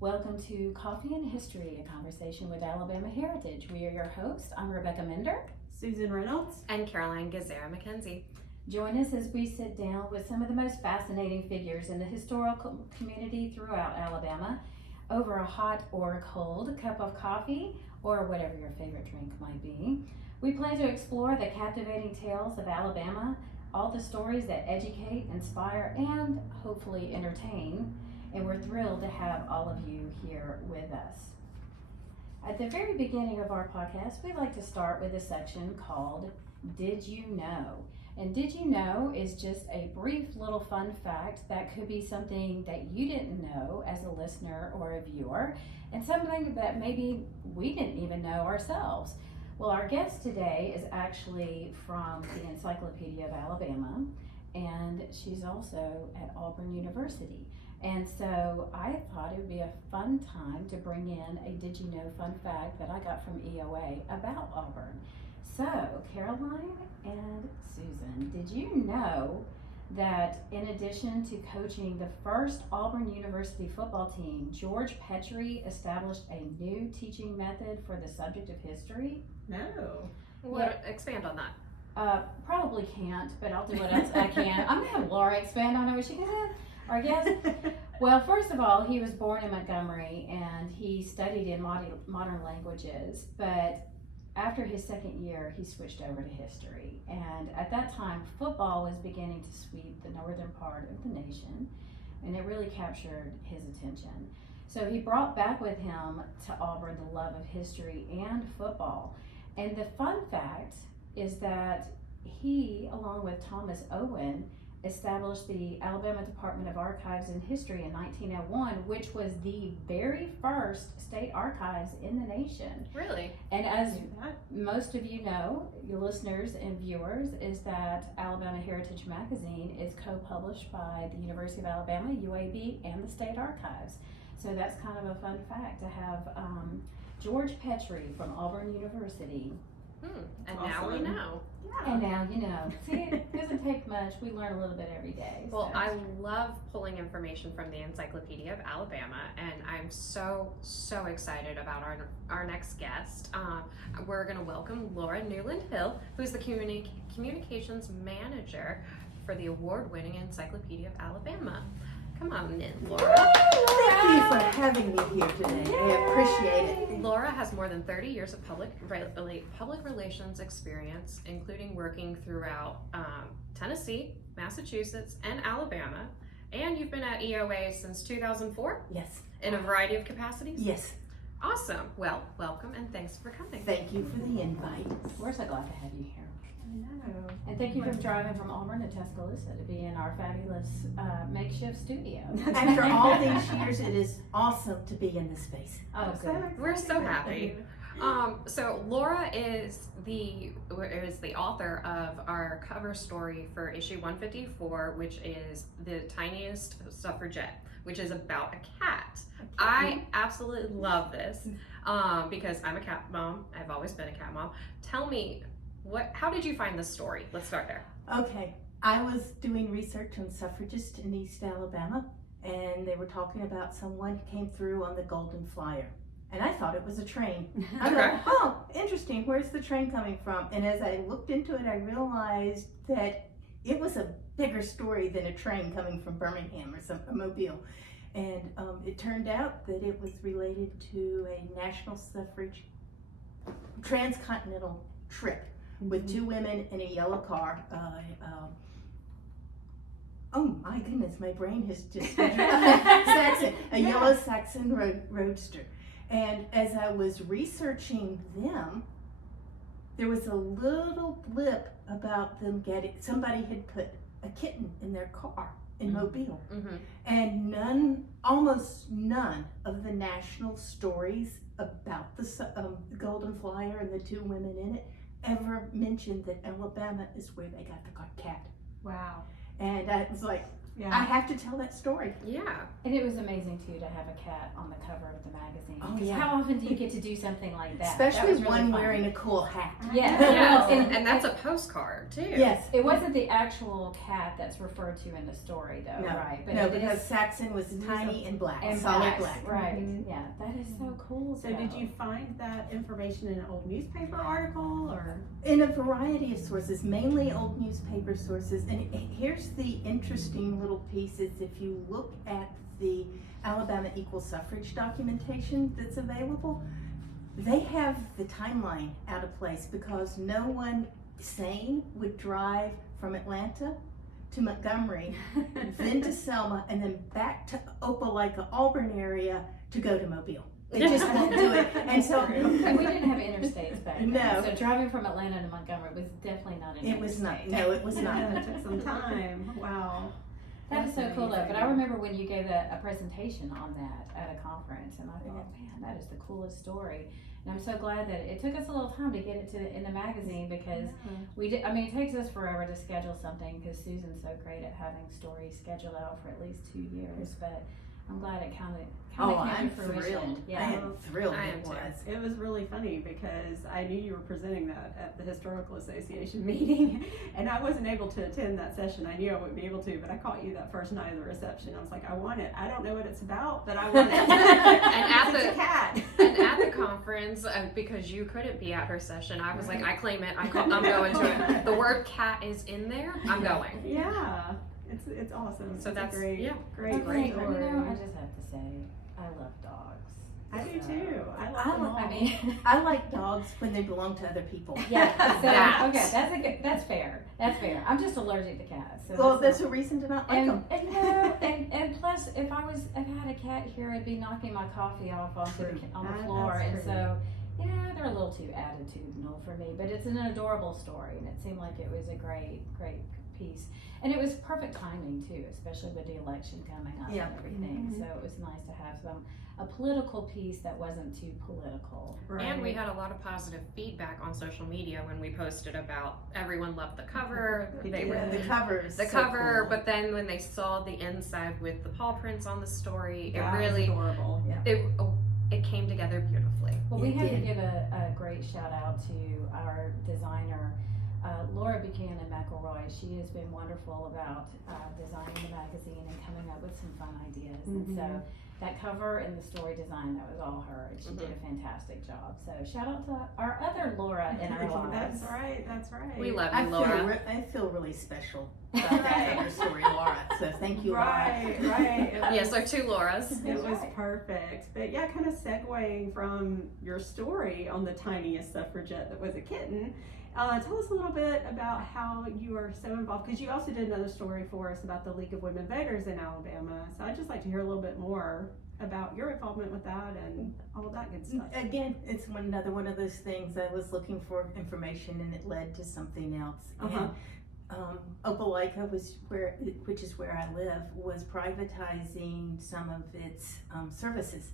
Welcome to Coffee and History, a conversation with Alabama heritage. We are your hosts. I'm Rebecca Mender. Susan Reynolds. And Caroline Gazera McKenzie. Join us as we sit down with some of the most fascinating figures in the historical community throughout Alabama over a hot or cold cup of coffee or whatever your favorite drink might be. We plan to explore the captivating tales of Alabama, all the stories that educate, inspire, and hopefully entertain. And we're thrilled to have all of you here with us. At the very beginning of our podcast, we like to start with a section called Did You Know? And Did You Know is just a brief little fun fact that could be something that you didn't know as a listener or a viewer, and something that maybe we didn't even know ourselves. Well, our guest today is actually from the Encyclopedia of Alabama, and she's also at Auburn University. And so I thought it would be a fun time to bring in a Did You Know fun fact that I got from EOA about Auburn. So, Caroline and Susan, did you know that in addition to coaching the first Auburn University football team, George Petrie established a new teaching method for the subject of history? No. Expand on that. Probably can't, but I'll do what else I can. I'm going to have Laura expand on it. Was she going to? Our guest? Well, first of all, he was born in Montgomery and he studied in modern languages, but after his second year, he switched over to history. And at that time, football was beginning to sweep the northern part of the nation, and it really captured his attention. So he brought back with him to Auburn the love of history and football. And the fun fact is that he, along with Thomas Owen, established the Alabama Department of Archives and History in 1901, which was the very first state archives in the nation. Really? And as most of you know, your listeners and viewers, is that Alabama Heritage Magazine is co-published by the University of Alabama, UAB, and the state archives. So that's kind of a fun fact to have George Petrie from Auburn University. And awesome. Now we know. Yeah. And now you know. See, it doesn't take much. We learn a little bit every day. Well, I love pulling information from the Encyclopedia of Alabama, and I'm so excited about our next guest. We're going to welcome Laura Newland Hill, who is the communications manager for the award-winning Encyclopedia of Alabama. Come on in, Laura. Thank you for having me here today. Yay. I appreciate it. Laura has more than 30 years of public relations experience, including working throughout Tennessee, Massachusetts, and Alabama. And you've been at EOA since 2004? Yes. In a variety of capacities? Yes. Awesome. Well, welcome and thanks for coming. Thank you for the invite. We're so glad to have you here. I know. And thank you for driving from Auburn to Tuscaloosa to be in our fabulous makeshift studio. After all these years, it is awesome to be in this space. Oh, good. We're so happy. So Laura is the author of our cover story for issue 154, which is The Tiniest Suffragette, which is about a cat. I absolutely love this because I'm a cat mom. I've always been a cat mom. Tell me, how did you find this story? Let's start there. Okay. I was doing research on suffragists in East Alabama, and they were talking about someone who came through on the Golden Flyer. And I thought it was a train. I thought, oh, interesting, where's the train coming from? And as I looked into it, I realized that it was a bigger story than a train coming from Birmingham or a Mobile. And it turned out that it was related to a national suffrage transcontinental trip with two women in a yellow car. Oh my goodness, my brain has just Saxon, a yellow Saxon roadster. And as I was researching them, there was a little blip about them somebody had put a kitten in their car in Mobile. Mm-hmm. And almost none of the national stories about the Golden Flyer and the two women in it ever mentioned that Alabama is where they got the cat. Wow. And I was like, I have to tell that story. Yeah. And it was amazing too to have a cat on the cover of the magazine. Oh, 'Cause yeah. How often do you get to do something like that? Especially That was really one fun. wearing a cool hat. Yes. Yes. And- And that's a postcard too. Yes. It wasn't the actual cat that's referred to in the story, though, No. right? But No, it because is- Saxon was tiny and black, and solid black, black. right? Mhm. Yeah, that is so cool. So did you find that information in an old newspaper article or? In a variety of sources, mainly old newspaper sources. And here's the interesting little pieces. If you look at the Alabama equal suffrage documentation that's available, they have the timeline out of place because no one sane would drive from Atlanta to Montgomery, then to Selma, and then back to Opelika, Auburn area to go to Mobile. They just won't do it. And so And we didn't have interstates back then. No. So driving from Atlanta to Montgomery was definitely not an it was not. interstate. No, it was Yeah, not. it took some time. Wow. That is so That's cool though. But I amazing. remember when you gave a presentation on that at a conference, and I thought, man, that is the coolest story. And I'm so glad that it took us a little time to get it in the magazine because we did. I mean, it takes us forever to schedule something because Susan's so great at having stories scheduled out for at least 2 years. But I'm glad it kind of Oh, came I'm to fruition. thrilled. I Yeah. am thrilled I it am too. was. It was really funny because I knew you were presenting that at the Historical Association meeting, and I wasn't able to attend that session. I knew I wouldn't be able to, but I caught you that first night of the reception. I was like, I want it. I don't know what it's about, but I want it. at It's the- a cat. And at the conference, because you couldn't be at her session, I was like, I claim it. I'm going to it. The word cat is in there. I'm going. Yeah, it's awesome. So It's that's a great, yeah. great Okay, story. you know, I just have to say, I love dogs. I do So- too. I love them all. I mean, I like dogs when they belong to other people. yeah. So, That. okay, that's fair. That's fair. I'm just allergic to cats. So Well, that's a reason to not like and, them. and you know, and plus, if I had a cat here, I'd be knocking my coffee off on the floor, That's and true. so you know they're a little too attitudinal for me. But it's an adorable story, and it seemed like it was a great piece, and it was perfect timing too, especially with the election coming up Yeah. and everything. Mhm. So it was nice to have a political piece that wasn't too political. And we had a lot of positive feedback on social media when we posted about everyone loved the cover. They were The cover is the so cover, cool. but then when they saw the inside with the paw prints on the story, That was it really adorable. it came together beautifully. Well, we It have to did. give a great shout out to our designer, Laura Buchanan McElroy. She has been wonderful about designing the magazine and coming up with some fun ideas. And so that cover and the story design, that was all her. And she did a fantastic job. So shout out to our other Laura in our lives. That's right. That's right. We love I you, feel, Laura. I feel really special about that cover story, Laura. So thank you, Laura. Right. It Yes, was- our two Lauras. It was perfect. But yeah, kind of segueing from your story on the tiniest suffragette that was a kitten, tell us a little bit about how you are so involved, because you also did another story for us about the League of Women Voters in Alabama. So I'd just like to hear a little bit more about your involvement with that and all that good stuff. Again, it's another one of those things. I was looking for information and it led to something else. Uh-huh. And Opelika which is where I live, was privatizing some of its services,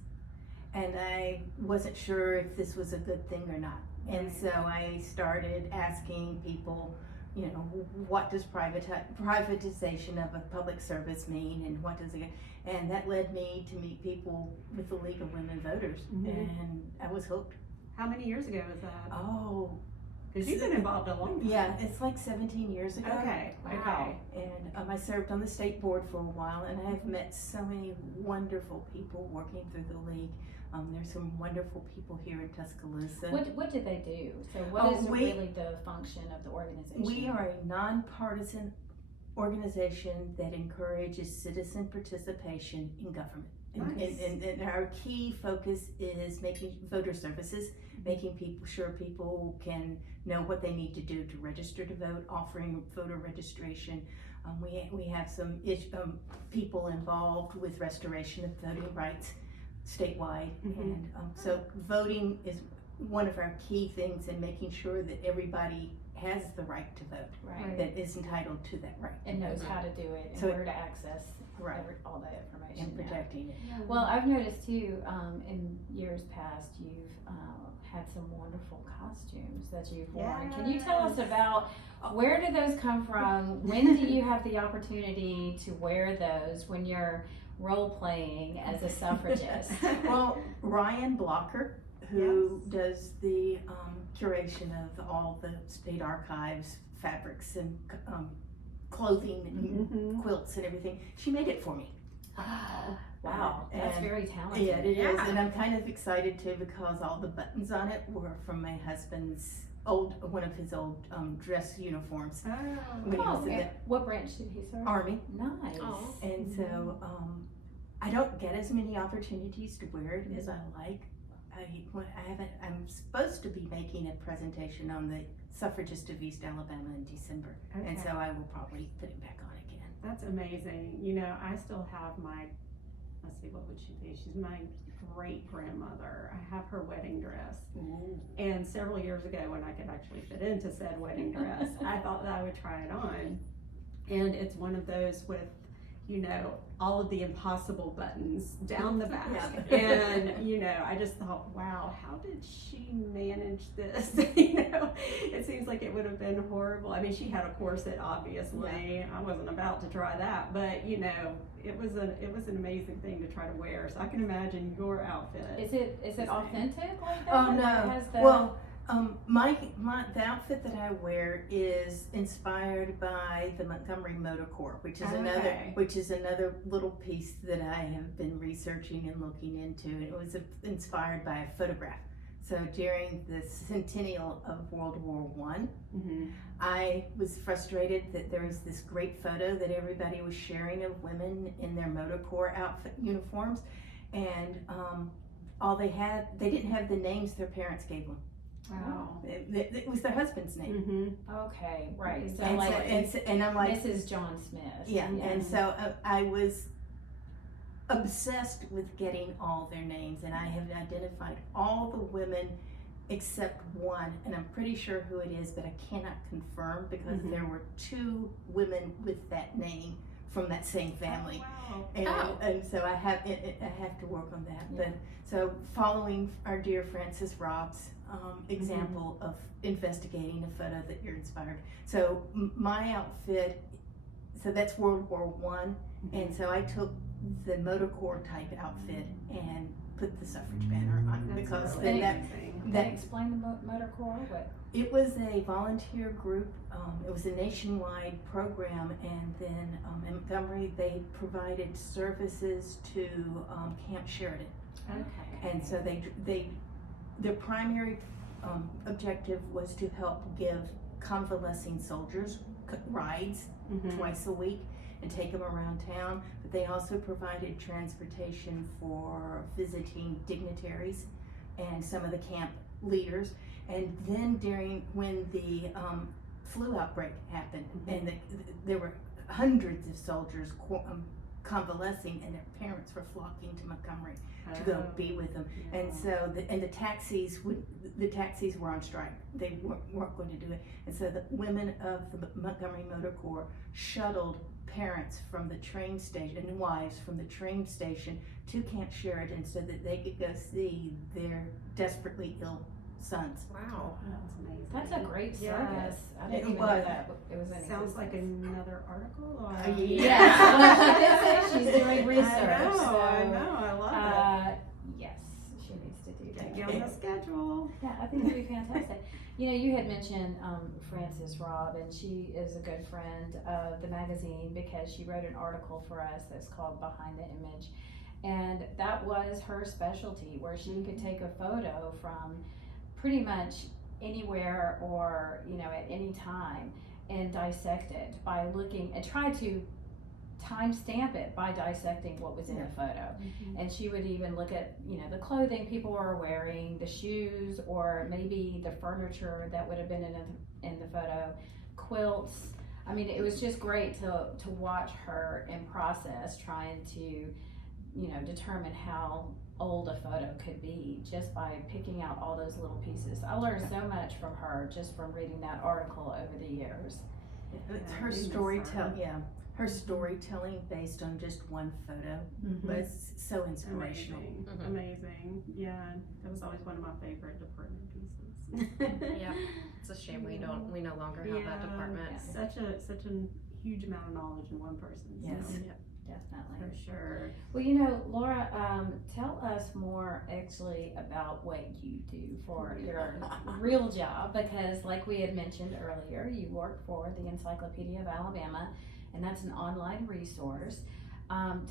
and I wasn't sure if this was a good thing or not. And so I started asking people, you know, what does privatization of a public service mean, and what does it? And that led me to meet people with the League of Women Voters, Mhm. and I was hooked. How many years ago was that? Oh, Because you've been involved a long time. yeah, it's like 17 years ago. Okay. Wow. And I served on the state board for a while, and I've met so many wonderful people working through the league. There's some wonderful people here in Tuscaloosa. What did they do? So what Oh, is we- really the function of the organization? We are a nonpartisan organization that encourages citizen participation in government. Nice. And our key focus is making voter services, making sure people can know what they need to do to register to vote, offering voter registration. We have some people involved with restoration of voting rights statewide. Mhm. And so voting is one of our key things in making sure that everybody has the right to vote, Right. that is entitled to that right. And knows how to do it and So- where to access Right. all that information. And yeah. protecting it. Well, I've noticed too, in years past, you've had some wonderful costumes that you've worn. Can you tell us Yes. about where did those come from? When do you have the opportunity to wear those when you're role playing as a suffragist? Well, Ryan Blocker, who does the curation of all the state archives, fabrics and clothing and Mhm. quilts and everything, she made it for me. Wow, that's And- very talented. Yeah, it is, Yeah. and I'm kind of excited too because all the buttons on it were from my husband's one of his old dress uniforms Oh. when he Oh, was in and the what branch did he serve? Army. Nice. Oh. And so I don't get as many opportunities to wear it as I like. I'm supposed to be making a presentation on the suffragist of East Alabama in December, and Okay. so I will probably put it back on again. That's amazing. You know, I still have my, let's see, what would she be? She's my great grandmother. I have her wedding dress. And several years ago, when I could actually fit into said wedding dress, I thought that I would try it on. And it's one of those with, you know, all of the impossible buttons down the back. Yeah. And, you know, I just thought, wow, how did she manage this? You know, it seems like it would have been horrible. I mean, she had a corset, obviously. I wasn't about to try that, but, you know, it was an amazing thing to try to wear. So I can imagine your outfit. Is it authentic like that? Oh Or no! has the- Well, the outfit that I wear is inspired by the Montgomery Motor Corps, which is another little piece that I have been researching and looking into. It was inspired by a photograph. So during the centennial of World War I, Mm-hmm. I was frustrated that there was this great photo that everybody was sharing of women in their Motor Corps outfit uniforms, and they didn't have the names their parents gave them. Wow. It was their husband's name. Mm-hmm. Okay, right. So And, like and I'm like, Mrs. John Smith. yeah. And so I was obsessed with getting all their names, and I have identified all the women except one, and I'm pretty sure who it is, but I cannot confirm because Mhm. there were two women with that name from that same family. Wow. And so I have to work on that. Yeah. But so following our dear Frances Robb's example of investigating a photo that you're inspired. So my outfit, so that's World War One, and so I took the Motor Corps type outfit and put the suffrage banner on That's because really then amazing. Can that you explain the Motor Corps? What? it was a volunteer group. It was a nationwide program, and then in Montgomery they provided services to Camp Sheridan, Okay. and so their primary objective was to help give convalescing soldiers rides Mhm. twice a week and take them around town, but they also provided transportation for visiting dignitaries and some of the camp leaders. And then when the flu outbreak happened, and there were hundreds of soldiers convalescing, and their parents were flocking to Montgomery to go be with them. Yeah. And so the taxis were on strike. They weren't going to do it. And so the women of the Montgomery Motor Corps shuttled parents from the train station and wives from the train station to Camp Sheridan so that they could go see their desperately ill sons. Wow. That's amazing. That's a great Yes. service. I didn't It even know was. that it was in Sounds like existence. another article. Or... Yeah. Well, she did say she's doing research. I know, so, I love yes, she needs to do it. that. Get on the schedule. Yeah, I think it'd be fantastic. You know, you had mentioned Frances Robb, and she is a good friend of the magazine because she wrote an article for us that's called Behind the Image. And that was her specialty, where she could take a photo from pretty much anywhere or, you know, at any time and dissect it by looking and try to timestamp it by dissecting what was in the photo. And she would even look at, you know, the clothing people were wearing, the shoes, or maybe the furniture that would have been in the photo, quilts. I mean, it was just great to watch her in process trying to determine how old a photo could be just by picking out all those little pieces. I learned so much from her just from reading that article over the years. It's Yeah, her we miss storytelling. her. Yeah, her storytelling based on just one photo was so inspirational. Amazing, Mhm. amazing. Yeah, that was always one of my favorite department pieces. Yeah. It's a shame we no longer have that department. Such a huge amount of knowledge in one person. So, Yes. Definitely. for sure. Well, Laura, tell us more actually about what you do for your real job, because like we had mentioned earlier, you work for the Encyclopedia of Alabama, and that's an online resource.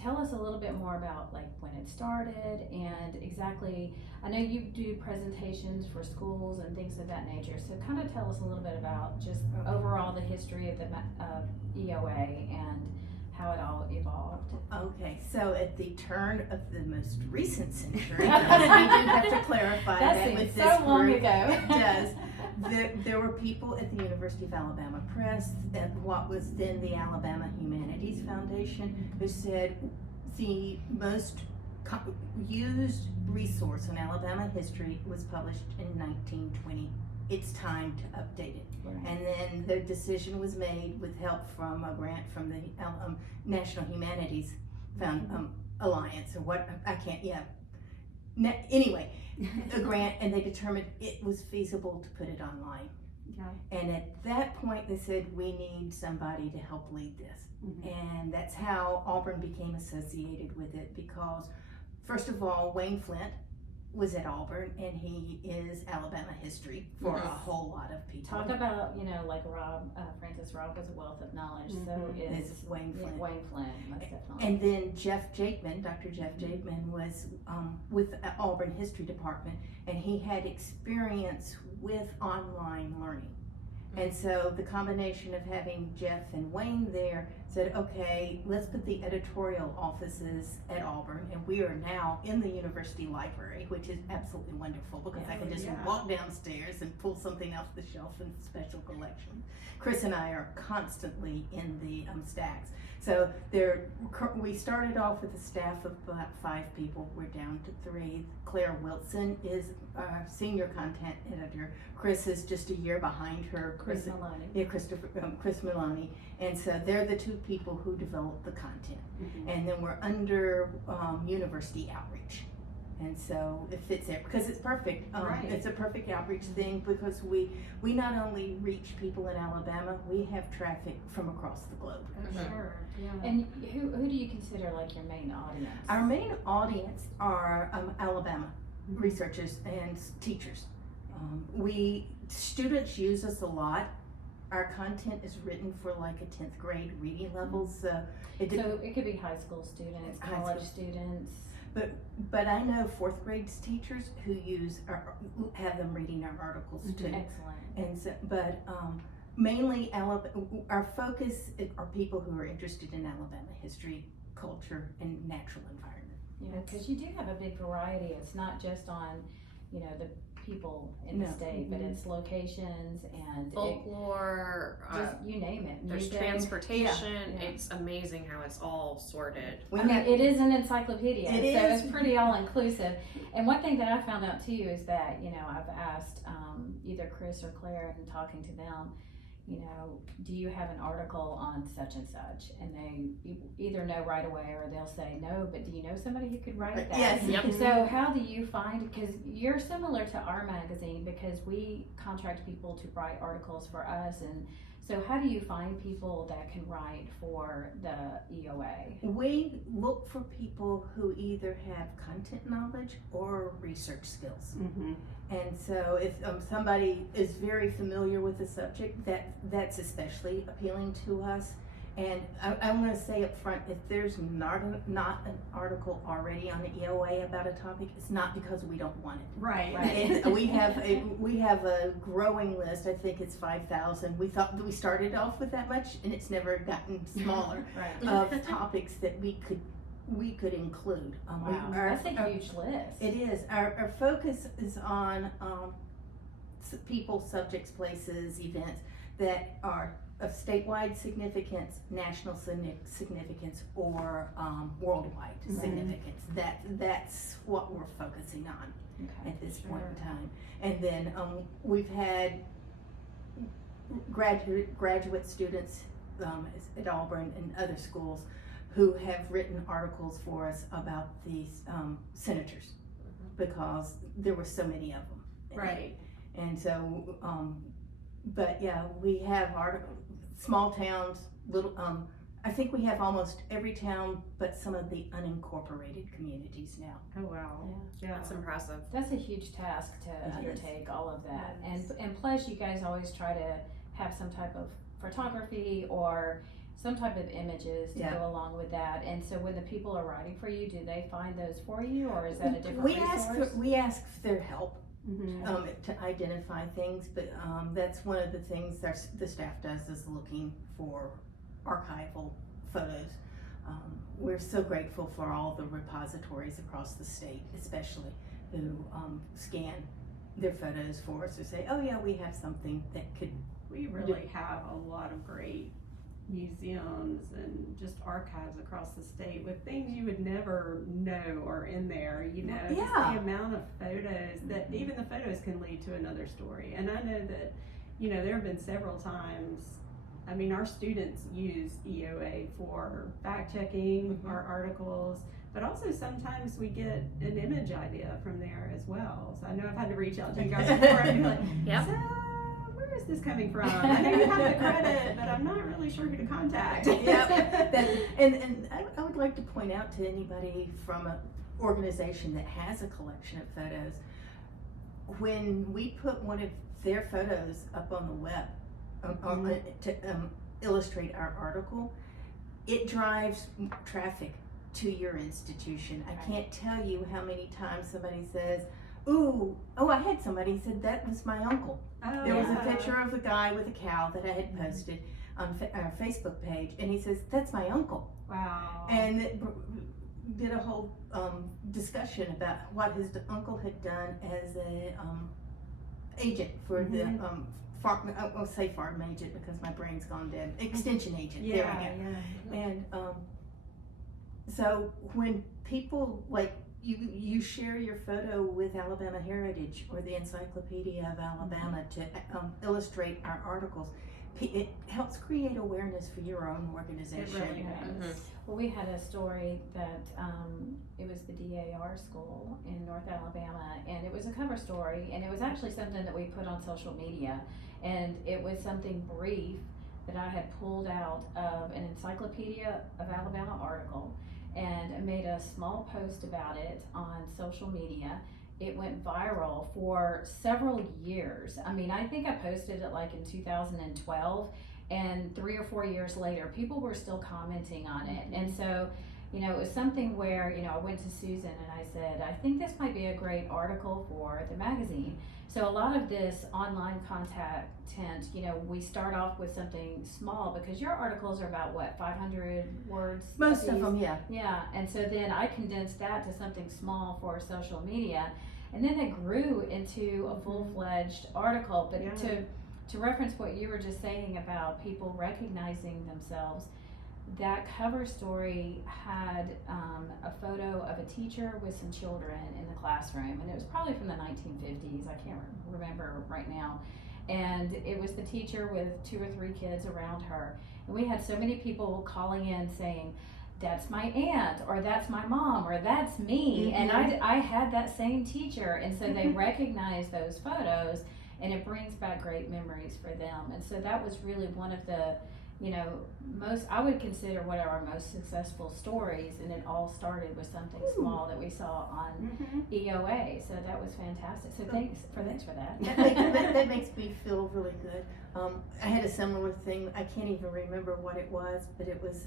Tell us a little bit more about like when it started and exactly, I know you do presentations for schools and things of that nature, so kind of tell us a little bit about just overall the history of the EOA and how it all evolved. Okay, so at the turn of the most recent century, because we do have to clarify that seems with so this long group, ago. it does. There were people at the University of Alabama Press, at what was then the Alabama Humanities Foundation, who said the most used resource on Alabama history was published in 1920. It's time to update it. Right. And then the decision was made with help from a grant from the National Humanities Alliance, or what, I can't, anyway, a grant, and they determined it was feasible to put it online. Okay. And at that point, they said, we need somebody to help lead this. Mhm. And that's how Auburn became associated with it, because first of all, Wayne Flint was at Auburn, and he is Alabama history for a whole lot of people. Talk about, like Francis Robb was a wealth of knowledge, so is Is Wayne Flint. Wayne Flint, most definitely. And then Jeff Jakeman, Dr. Jeff Jakeman, was with the Auburn History Department, and he had experience with online learning. And so the combination of having Jeff and Wayne there said, okay, let's put the editorial offices at Auburn, and we are now in the university library, which is absolutely wonderful, because I can just walk downstairs and pull something off the shelf in special collection. Chris and I are constantly in the stacks. So we started off with a staff of about 5 people. We're down to 3. Claire Wilson is our senior content editor. Chris is just a year behind her. Chris Maloney. Yeah, Chris Maloney. And so they're the 2 people who develop the content. And then we're under university outreach. And so it fits there because it's perfect. Right. It's a perfect outreach thing, because we not only reach people in Alabama, we have traffic from across the globe. Sure. Yeah. And who do you consider like your main audience? Our main audience are Alabama researchers and teachers. Students use us a lot. Our content is written for like a 10th grade reading level, so it could be high school students, High college school. students. But I know 4th grade teachers who have them reading our articles too. Excellent. And so, mainly our focus are people who are interested in Alabama history, culture, and natural environment. Yeah, because you do have a big variety. It's not just on, the people in the No. state, but it's locations and Folklore, just you name it. there's Music. transportation. Yeah. It's amazing how it's all sorted. It is an encyclopedia, It so is. it's pretty all inclusive. And one thing that I found out too is that, I've asked either Chris or Claire and talking to them, do you have an article on such and such? And they either know right away or they'll say no, but do you know somebody who could write that? Yes. Yep. So how do you find, because you're similar to our magazine, because we contract people to write articles for us, and so how do you find people that can write for the EOA? We look for people who either have content knowledge or research skills. And so if somebody is very familiar with the subject, that's especially appealing to us. And I'm going to say up front, if there's not an article already on the EOA about a topic, it's not because we don't want it. Right. And we have a growing list. I think it's 5,000. We thought that we started off with that much, and it's never gotten smaller. Right. Of topics that we could include. Wow, that's a huge list. It is. Our focus is on people, subjects, places, events that are of statewide significance, national significance, or worldwide Right. significance. That's what we're focusing on Okay. at this Sure. point in time. And then we've had graduate students at Auburn and other schools who have written articles for us about these senators, because there were so many of them. Right. And so, but yeah, we have small towns, little, I think we have almost every town but some of the unincorporated communities now. Oh, wow. Yeah. That's impressive. That's a huge task to is. undertake all of that, Yes. and plus you guys always try to have some type of photography or some type of images to Yeah. go along with that. And so when the people are writing for you, do they find those for you, or is that a different We resource? we ask for their help Mm-hmm. to identify things, but that's one of the things the staff does, is looking for archival photos. We're so grateful for all the repositories across the state, especially, who scan their photos for us or say, oh yeah, we have something that could. We really have a lot of great museums and just archives across the state with things you would never know are in there, you know, just Yeah. the amount of photos that even the photos can lead to another story. And I know that, you know, there have been several times, I mean, our students use EOA for fact checking Mhm. our articles, but also sometimes we get an image idea from there as well. So I know I've had to reach out to you guys before and be like, Yep. so where is this coming from? I know you have the credit, but I'm not really sure who to contact. Yep. And I would like to point out to anybody from an organization that has a collection of photos, when we put one of their photos up on the web to illustrate our article, it drives traffic to your institution. I can't tell you how many times somebody says, oh, I had somebody said that was my uncle. Oh, There was a yeah. picture of a guy with a cow that I had posted on our Facebook page, and he says, that's my uncle. Wow. And it did a whole discussion about what his uncle had done as a agent for the farm. I'll say farm agent because my brain's gone dead. Extension agent. There we go. yeah. And so when people like you share your photo with Alabama Heritage or the Encyclopedia of Alabama to illustrate our articles, it helps create awareness for your own It organization. really Mhm. does. Well, we had a story that it was the DAR school in North Alabama, and it was a cover story, and it was actually something that we put on social media, and it was something brief that I had pulled out of an Encyclopedia of Alabama article and made a small post about it on social media. It went viral for several years. I mean, I think I posted it like in 2012, and 3 or 4 years later, people were still commenting on it. And so, you know, it was something where, you know, I went to Susan and I said, I think this might be a great article for the magazine. So a lot of this online content, you know, we start off with something small because your articles are about what, 500 words? Most of apiece? them, yeah. Yeah, and so then I condensed that to something small for social media, and then it grew into a full-fledged article. But Yeah. to reference what you were just saying about people recognizing themselves, that cover story had a photo of a teacher with some children in the classroom, and it was probably from the 1950s. I can't remember right now. And it was the teacher with 2 or 3 kids around her. And we had so many people calling in saying, that's my aunt, or that's my mom, or that's me. And I had that same teacher. And so they recognize those photos, and it brings back great memories for them. And so that was really one of the, you know, I would consider one of our most successful stories, and it all started with something small that we saw on EOA. So that was fantastic. So thanks for that. That makes me feel really good. I had a similar thing. I can't even remember what it was, but it was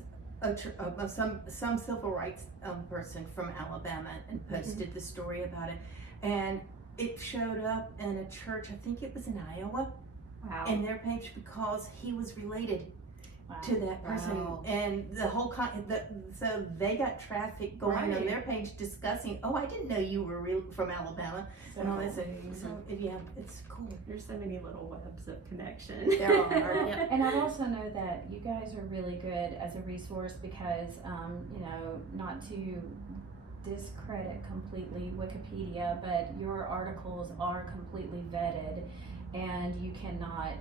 some civil rights person from Alabama, and posted the story about it, and it showed up in a church. I think it was in Iowa, Wow. in their page, because he was related Wow. to that person, Wow. and the whole so they got traffic going on Right. their page discussing, oh, I didn't know you were from Alabama, and all this. So yeah, it's cool. There's so many little webs of connection. There are. Yep. And I also know that you guys are really good as a resource because, you know, not to discredit completely Wikipedia, but your articles are completely vetted, and you cannot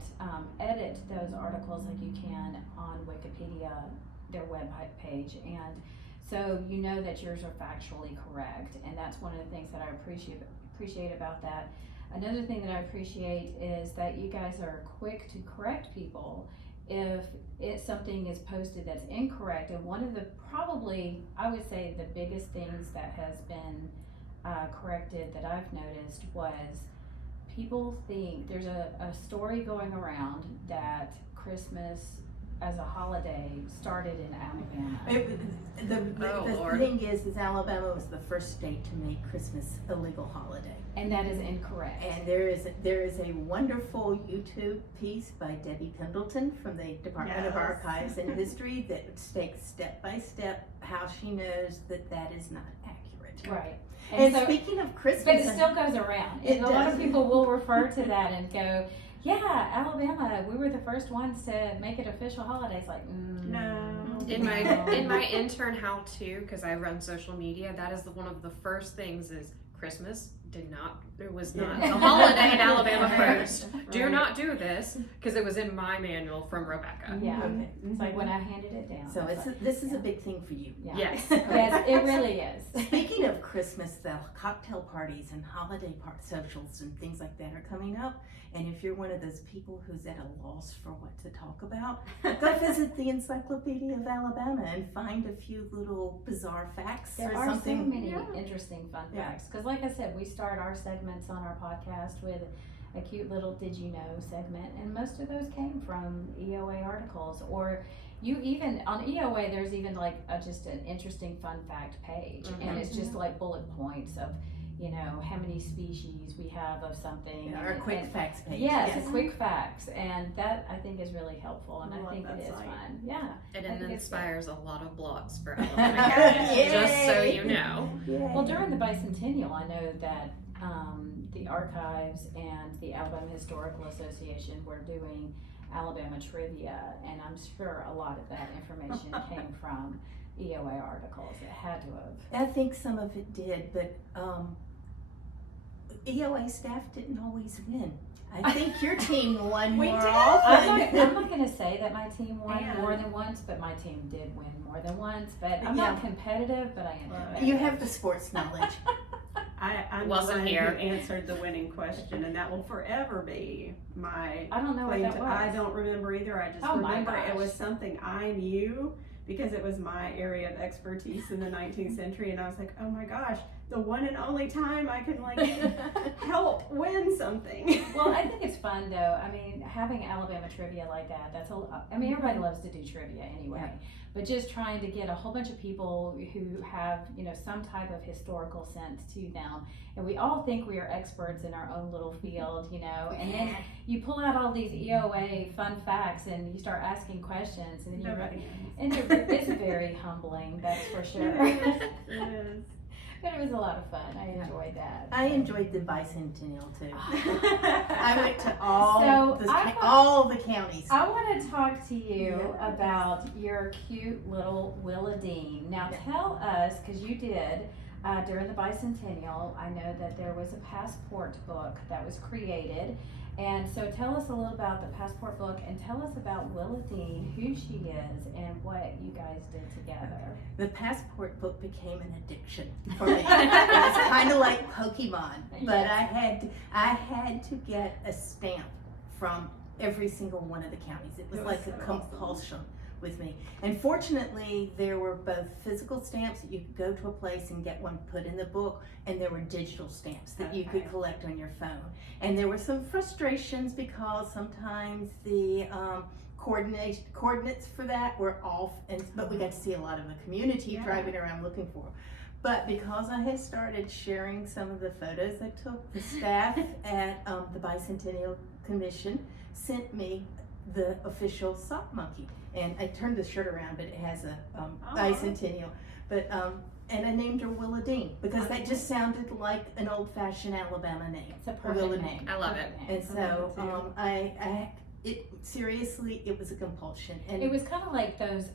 edit those articles like you can on Wikipedia, their web page. And so you know that yours are factually correct, and that's one of the things that I appreciate about that. Another thing that I appreciate is that you guys are quick to correct people if something is posted that's incorrect. And one of the, probably, I would say the biggest things that has been corrected that I've noticed was people think there's a story going around that Christmas as a holiday started in Alabama. The Lord. thing is Alabama was the first state to make Christmas a legal holiday. And that is incorrect. And there is a wonderful YouTube piece by Debbie Pendleton from the Department of Yes. Archives and History that takes step by step how she knows that that is not accurate. Right. And so, speaking of Christmas, but it still goes around. It And a lot of does. people will refer to that and go, yeah, Alabama, we were the first ones to make it official holiday. It's like, No. In my intern how-to, because I run social media, that is one of the first things is Christmas there was not a holiday in Alabama first. Do Right. not do this, because it was in my manual from Rebecca. Yeah. Okay. It's like when I handed it down. So it's like, this is a big thing for you. yeah. Yes. Yes, it really is. Speaking of Christmas, the cocktail parties and holiday socials and things like that are coming up. And if you're one of those people who's at a loss for what to talk about, go visit the Encyclopedia of Alabama and find a few little bizarre facts There or are something. so many Yeah. interesting fun Yeah. facts. Because like I said, we start our segments on our podcast with a cute little Did You Know segment. And most of those came from EOA articles. Or you even, on EOA, there's even like just an interesting fun fact page. And it's just like bullet points of, you know, how many species we have of something. Yeah, our quick facts page. Yes, quick facts. And that I think is really helpful. And I I love think that it is site. fun. Yeah. And I it think it's inspires a lot of blogs for Alabama County, just so Yay. you know. Yay. Well, during the bicentennial, I know that the archives and the Alabama Historical Association were doing Alabama trivia, and I'm sure a lot of that information came from EOA articles. It had to have. I think some of it did, but EOA staff didn't always win. I think your team won We more did. often. I'm not going to say that my team won And- more than once, but my team did win more than once. But I'm Yeah. not competitive, but I am competitive. You have the sports knowledge. I'm Wasn't the one here. who answered the winning question, and that will forever be my I don't know what claim that to. was. I don't remember either. I just Oh my remember it gosh. was something I knew because it was my area of expertise in the 19th century, and I was like, oh my gosh, the one and only time I can like help win something. Well, I think it's fun though. I mean, having Alabama trivia like that, I mean, everybody loves to do trivia anyway. Yeah. But just trying to get a whole bunch of people who have, you know, some type of historical sense to them. And we all think we are experts in our own little field, you know. And then you pull out all these EOA fun facts and you start asking questions. And then Nobody and it's very humbling, that's for sure. knows. It is. But it was a lot of fun. I Yeah. enjoyed that. I enjoyed the bicentennial too. Oh. I went to all So, all the counties. I want to talk to you Yes. about your cute little Willadean. Now Yeah. tell us, because you did during the bicentennial, I know that there was a passport book that was created. And so tell us a little about the passport book and tell us about Willadean, who she is, and what you guys did together. The passport book became an addiction for me. It was kind of like Pokemon, but Yes. I had to get a stamp from every single one of the counties. It was It was like so a awesome. compulsion with me. And fortunately, there were both physical stamps that you could go to a place and get one put in the book, and there were digital stamps that you could Okay. collect on your phone. And there were some frustrations because sometimes the coordinates for that were off, but we got to see a lot of the community Yeah. driving around looking for them. But because I had started sharing some of the photos I took, the staff at the Bicentennial Commission sent me the official sock monkey. And I turned the shirt around, but it has a Oh. bicentennial. But and I named her Willadean because that just sounded like an old-fashioned Alabama name. It's a perfect Willadean. name. I love it. Perfect name. And so I love it was a compulsion. And It was kind of like those,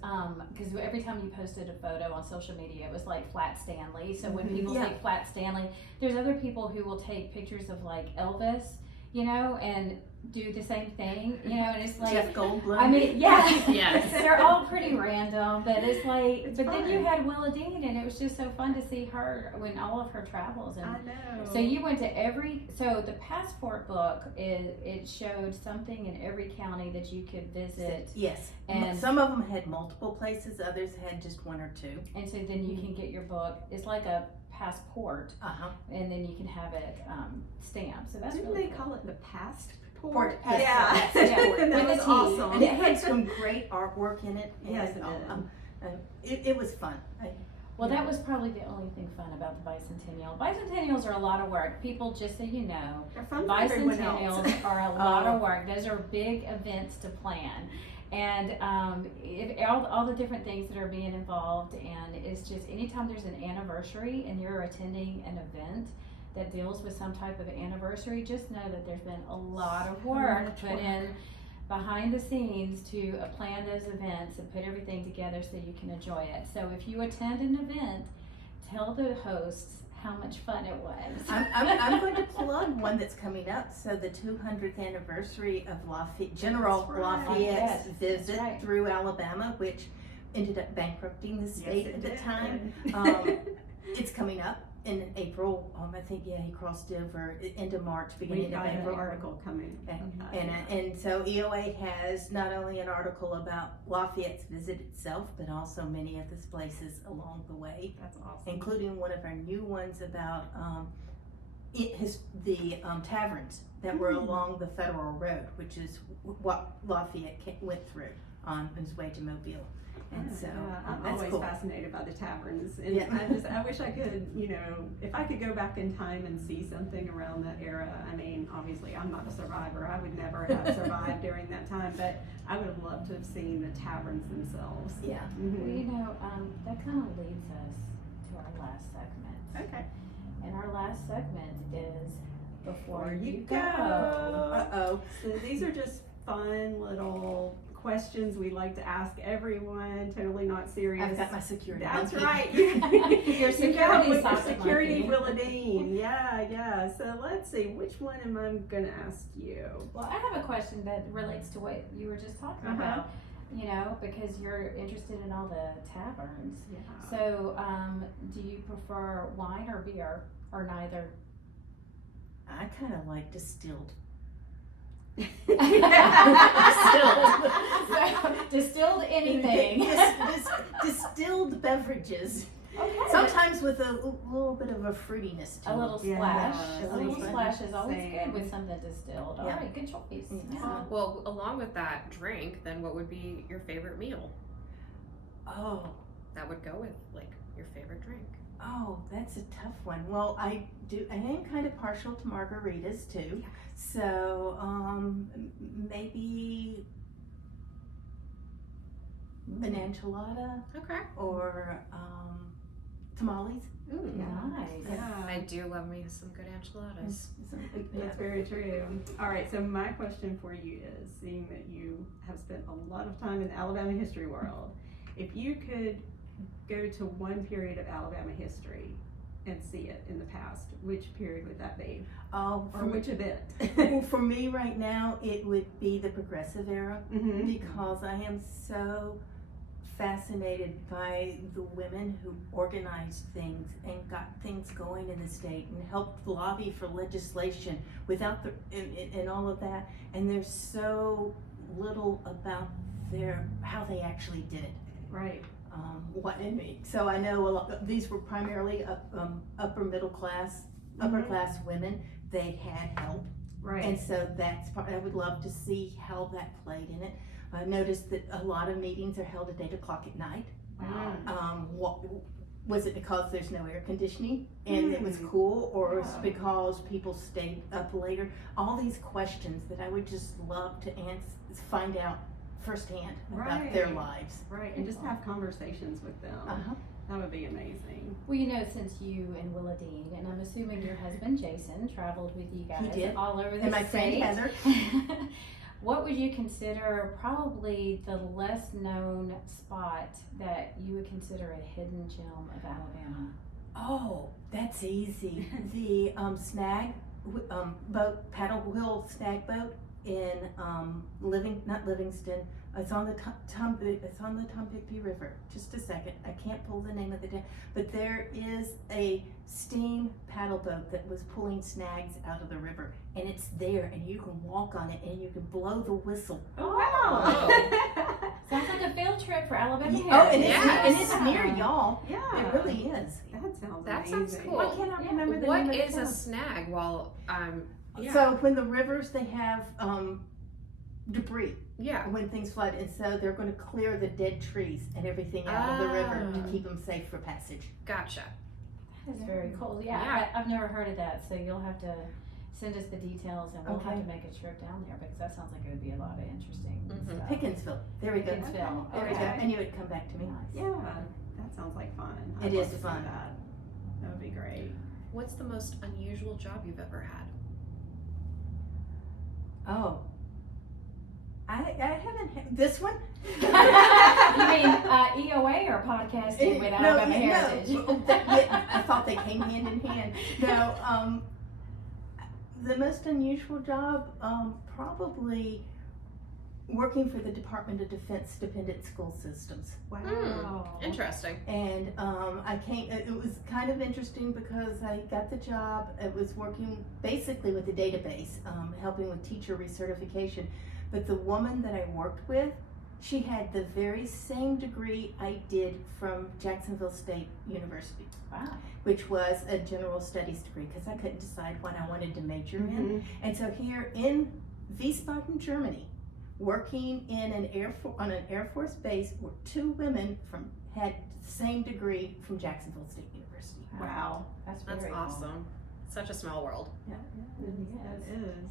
because every time you posted a photo on social media, it was like Flat Stanley. So when people Yeah. say Flat Stanley, there's other people who will take pictures of like Elvis, you know, and do the same thing, you know, and it's like, Jeff Goldblum. I mean, yeah, Yes. they're all pretty random, but it's like, It's but then you fun. had Willadean, and it was just so fun to see her when all of her travels. And I know. so you went to so the passport book it showed something in every county that you could visit, Yes. and Some of them had multiple places, others had just one or two. and so then you can get your book. It's like a passport, Uh-huh. and then you can have it stamped. So that's Didn't really they cool. call it the passport? Port, Yeah, yes, yes, and that with was a T. awesome. And it had some great artwork in it. And, Yes, it did. It was fun. Well, that was probably the only thing fun about the bicentennial. Bicentennials are a lot of work. People, just so you know, They're fun for everyone else. bicentennials are a lot of work. Those are big events to plan. And all the different things that are being involved, and it's just anytime there's an anniversary and you're attending an event that deals with some type of anniversary, just know that there's been a lot of work much put work. in behind the scenes to plan those events and put everything together so you can enjoy it. So if you attend an event, tell the hosts how much fun it was. I'm going to plug one that's coming up. So the 200th anniversary of General That's right. Lafayette's Yes, visit that's right. through Alabama, which ended up bankrupting the state Yes, it at the did. time. It's coming up in April. I think he crossed over end of March, beginning We've of got an April. article coming. And so EOA has not only an article about Lafayette's visit itself, but also many of the places along the way, That's awesome. including one of our new ones about the taverns that were along the Federal Road, which is what Lafayette went through on his way to Mobile. And so I'm that's always cool. fascinated by the taverns, and Yeah. I wish I could, if I could go back in time and see something around that era. I mean, obviously, I'm not a survivor. I would never have survived during that time, but I would have loved to have seen the taverns themselves. Yeah. Well, you know, that kind of leads us to our last segment. Okay. And our last segment is Before Before You you Go. Uh-oh. So these are just fun little questions we like to ask everyone. Totally not serious. I've got my security. That's monkey. right. Your You security got with your sock security monkey. Willadean. Yeah. So let's see, which one am I gonna ask you? Well, I have a question that relates to what you were just talking Uh-huh. about, because you're interested in all the taverns. Yeah. So, do you prefer wine or beer, or neither? I kind of like distilled. Distilled anything. Distilled beverages. Okay. Sometimes with a little bit of a fruitiness to A it. little Yeah, splash. a A little little splash is always same. good with something distilled. All Yeah. right, good choice. Yeah. Well, along with that drink, then what would be your favorite meal? Oh, That would go with like your favorite drink. that's a tough one. Well, I am kind of partial to margaritas too. So, maybe an enchilada Okay. or tamales. Ooh, Nice. Yeah. I do love me some good enchiladas. That's very true. All right, so my question for you is, seeing that you have spent a lot of time in the Alabama history world, if you could go to one period of Alabama history and see it in the past, which period would that be? Or which event? For me right now, it would be the Progressive Era. Mhm. Because I am so fascinated by the women who organized things and got things going in the state and helped lobby for legislation without and all of that. And there's so little about how they actually did it. Right. So I know a lot. These were primarily upper class women. They had help. Right. And so I would love to see how that played in it. I noticed that a lot of meetings are held at 8 o'clock at night. Wow. was it because there's no air conditioning and it was cool, or was it because people stayed up later? All these questions that I would just love to find out firsthand about their lives. Right, and just have conversations with them. Uh-huh. That would be amazing. Well, since you and Willadean, and I'm assuming your husband Jason traveled with you guys He did. all over the And my friend state. Heather. What would you consider probably the less known spot that you would consider a hidden gem of Alabama? Oh, that's easy. The boat, paddle wheel snag boat in not Livingston. It's on the Tombigbee River. Just a second, I can't pull the name of the dam, but there is a steam paddle boat that was pulling snags out of the river, and it's there, and you can walk on it, and you can blow the whistle. Oh, wow. Sounds like a field trip for Alabama Oh, Heritage. and it's near y'all. Yeah. It really is. That sounds amazing. cool. Why can't I remember the What name of the is a town? snag? While So when the rivers, they have debris yeah. when things flood, and so they're going to clear the dead trees and everything out of the river to keep them safe for passage. Gotcha. That's very cool. Yeah, Yeah. I've never heard of that, so you'll have to send us the details, and we'll have Okay. to make a trip down there, because that sounds like it would be a lot of interesting Mhm. stuff. Pickinsville. There we go. Pickinsville. There we go. Okay. And you would come back to me. Nice. Yeah, that sounds like fun. It I'd love is to see fun. That. That would be great. What's the most unusual job you've ever had? Oh. I haven't had this one. You mean EOA or podcasting with Alabama Heritage? I thought they came hand in hand. No, the most unusual job, probably working for the Department of Defense Dependent School Systems. Wow. Interesting. And it was kind of interesting because I got the job. It was working basically with the database, helping with teacher recertification. But the woman that I worked with, she had the very same degree I did from Jacksonville State University. Wow. Which was a general studies degree, because I couldn't decide what I wanted to major in. And so here in Wiesbaden, Germany, working in on an Air Force base, were two women had the same degree from Jacksonville State University. Wow. That's That's very cool. awesome. Such a small world. Yeah, it is.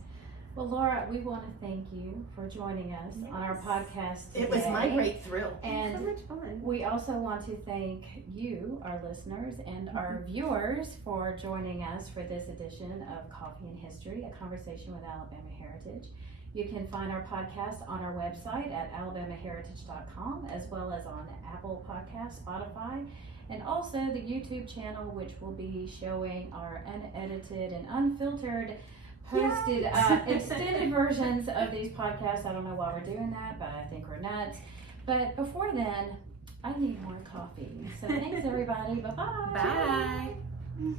Well, Laura, we want to thank you for joining us on our podcast today. It was my great thrill. And so much fun. we also want to thank you, our listeners, and our viewers for joining us for this edition of Coffee and History, a conversation with Alabama Heritage. You can find our podcast on our website at alabamaheritage.com, as well as on Apple Podcasts, Spotify, and also the YouTube channel, which will be showing our unedited and unfiltered posted extended versions of these podcasts. I don't know why we're doing that, but I think we're nuts. But before then, I need more coffee. So thanks, everybody. Bye-bye. Bye.